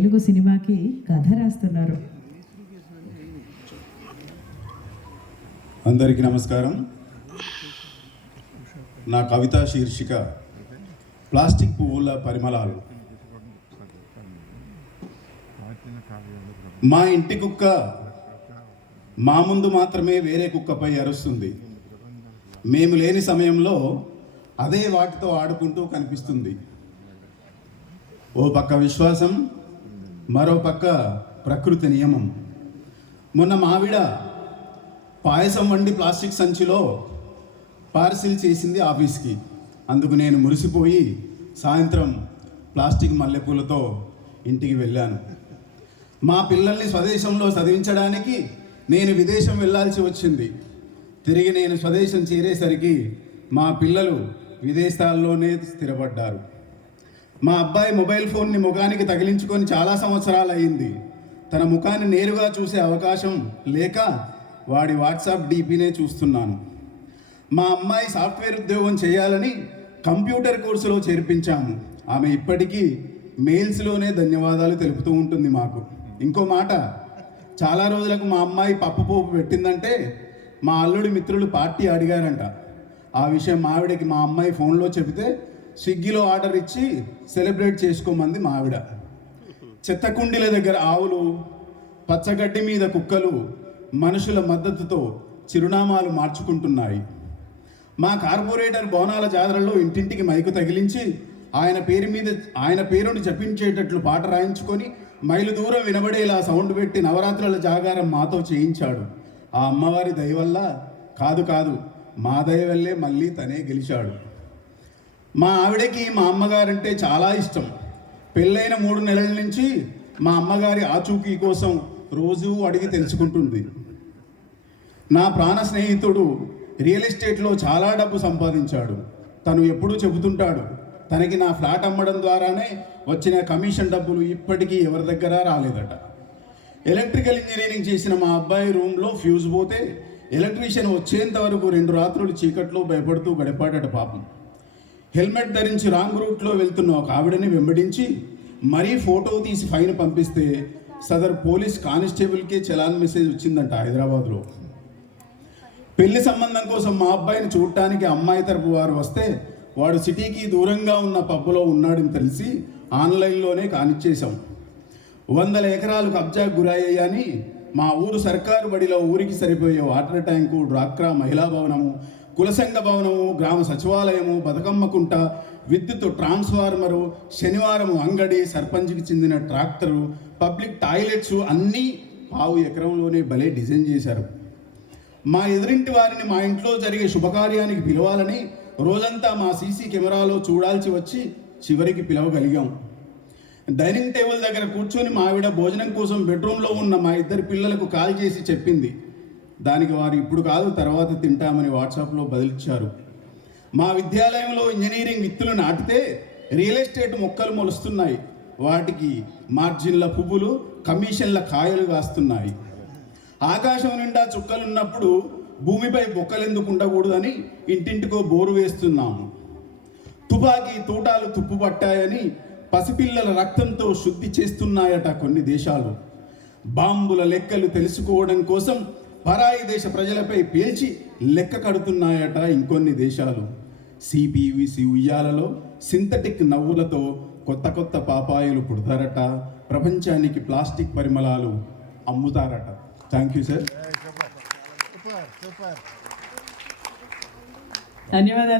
తెలుగు సినిమాకి కథ రాస్తున్నారు. అందరికీ నమస్కారం. నా కవిత శీర్షిక ప్లాస్టిక్ పువ్వుల పరిమళాలు. మా ఇంటి కుక్క మా ముందు మాత్రమే వేరే కుక్కపై అరుస్తుంది. మేము లేని సమయంలో అదే వాటితో ఆడుకుంటూ కనిపిస్తుంది. ఓ పక్క విశ్వాసం మరో పక్క ప్రకృతి నియమం. మొన్న మావిడ పాయసం వండి ప్లాస్టిక్ సంచిలో పార్సిల్ చేసింది ఆఫీస్కి. అందుకు నేను మురిసిపోయి సాయంత్రం ప్లాస్టిక్ మల్లెపూలతో ఇంటికి వెళ్ళాను. మా పిల్లల్ని స్వదేశంలో చదివించడానికి నేను విదేశం వెళ్ళాల్సి వచ్చింది. తిరిగి నేను స్వదేశం చేరేసరికి మా పిల్లలు విదేశాల్లోనే స్థిరపడ్డారు. మా అబ్బాయి మొబైల్ ఫోన్ని ముఖానికి తగిలించుకొని చాలా సంవత్సరాలు అయింది తన ముఖాన్ని నేరుగా చూసే అవకాశం లేక వాడి వాట్సాప్ డీపీనే చూస్తున్నాను. మా అమ్మాయి సాఫ్ట్వేర్ ఉద్యోగం చేయాలని కంప్యూటర్ కోర్సులో చేర్పించాము. ఆమె ఇప్పటికీ మెయిల్స్లోనే ధన్యవాదాలు తెలుపుతూ ఉంటుంది మాకు. ఇంకో మాట చాలా రోజులకు మా అమ్మాయి పప్పు పోపు పెట్టిందంటే మా అల్లుడి మిత్రులు పార్టీ అడిగారంట. ఆ విషయం మా ఆవిడకి మా అమ్మాయి ఫోన్లో చెబితే స్విగ్గీలో ఆర్డర్ ఇచ్చి సెలబ్రేట్ చేసుకోమంది మా ఆవిడ. చెత్త కుండీల దగ్గర ఆవులు పచ్చగడ్డి మీద కుక్కలు మనుషుల మద్దతుతో చిరునామాలు మార్చుకుంటున్నాయి. మా కార్పొరేటర్ బోనాల జాతరలో ఇంటింటికి మైకు తగిలించి ఆయన పేరు మీద ఆయన పేరును జపించేటట్లు పాట రాయించుకొని మైలు దూరం వినబడేలా సౌండ్ పెట్టి నవరాత్రుల జాగారం మాతో చేయించాడు. ఆ అమ్మవారి దయ వల్ల కాదు కాదు మా దయ వల్లే మళ్ళీ తనే గెలిచాడు. మా ఆవిడకి మా అమ్మగారంటే చాలా ఇష్టం. పెళ్ళైన మూడు నెలల నుంచి మా అమ్మగారి ఆచూకీ కోసం రోజూ అడిగి తెలుసుకుంటుంది. నా ప్రాణ స్నేహితుడు రియల్ ఎస్టేట్లో చాలా డబ్బు సంపాదించాడు. తను ఎప్పుడూ చెబుతుంటాడు తనకి నా ఫ్లాట్ అమ్మడం ద్వారానే వచ్చిన కమిషన్ డబ్బులు ఇప్పటికీ ఎవరి దగ్గర రాలేదట. ఎలక్ట్రికల్ ఇంజనీరింగ్ చేసిన మా అబ్బాయి రూమ్లో ఫ్యూజ్ పోతే ఎలక్ట్రీషియన్ వచ్చేంత వరకు రెండు రాత్రులు చీకట్లో భయపడుతూ గడిపాడట పాపం. హెల్మెట్ ధరించి రాంగ్ రూట్లో వెళ్తున్న ఒక ఆవిడని వెంబడించి మరీ ఫోటో తీసి ఫైన్ పంపిస్తే సదర్ పోలీస్ కానిస్టేబుల్కే చలాన్ మెసేజ్ వచ్చిందంట హైదరాబాద్లో. పెళ్ళి సంబంధం కోసం మా అబ్బాయిని చూడటానికి అమ్మాయి తరపు వారు వస్తే వాడు సిటీకి దూరంగా ఉన్న పబ్బులో ఉన్నాడని తెలిసి ఆన్లైన్లోనే కానిచ్చేశాం. వందల ఎకరాలు కబ్జా గురయ్యాయని మా ఊరు సర్కారు బడిలో ఊరికి సరిపోయే వాటర్ ట్యాంకు డ్వాక్రా మహిళా భవనము కులసంగ భవనము గ్రామ సచివాలయము బతుకమ్మ కుంట విద్యుత్ ట్రాన్స్ఫార్మరు శనివారం అంగడి సర్పంచ్కి చెందిన ట్రాక్టరు పబ్లిక్ టాయిలెట్స్ అన్నీ పావు ఎకరంలోనే భలే డిజైన్ చేశారు. మా ఎదురింటి వారిని మా ఇంట్లో జరిగే శుభకార్యానికి పిలవాలని రోజంతా మా సీసీ కెమెరాలో చూడాల్సి వచ్చి చివరికి పిలవగలిగాం. డైనింగ్ టేబుల్ దగ్గర కూర్చొని మా ఆవిడ భోజనం కోసం బెడ్రూమ్లో ఉన్న మా ఇద్దరు పిల్లలకు కాల్ చేసి చెప్పింది. దానికి వారు ఇప్పుడు కాదు తర్వాత తింటామని వాట్సాప్లో బదిలిచ్చారు. మా విద్యాలయంలో ఇంజనీరింగ్ విత్తులు నాటితే రియల్ ఎస్టేట్ మొక్కలు మొలుస్తున్నాయి. వాటికి మార్జిన్ల పువ్వులు కమిషన్ల కాయలు కాస్తున్నాయి. ఆకాశం నిండా చుక్కలున్నప్పుడు భూమిపై బొక్కలెందుకు ఉండకూడదని ఇంటింటికో బోరు వేస్తున్నాము. తుపాకీ తూటాలు తుప్పు పట్టాయని పసిపిల్లల రక్తంతో శుద్ధి చేస్తున్నాయట కొన్ని దేశాలు. బాంబుల లెక్కలు తెలుసుకోవడం కోసం పరాయి దేశ ప్రజలపై పేల్చి లెక్క కడుతున్నాయట ఇంకొన్ని దేశాలు. సిపివిసి ఉయ్యాలలో సింథటిక్ నవ్వులతో కొత్త కొత్త పాపాయిలు పుడతారట. ప్రపంచానికి ప్లాస్టిక్ పరిమళాలు అమ్ముతారట. Thank you sir. ధన్యవాదాలు.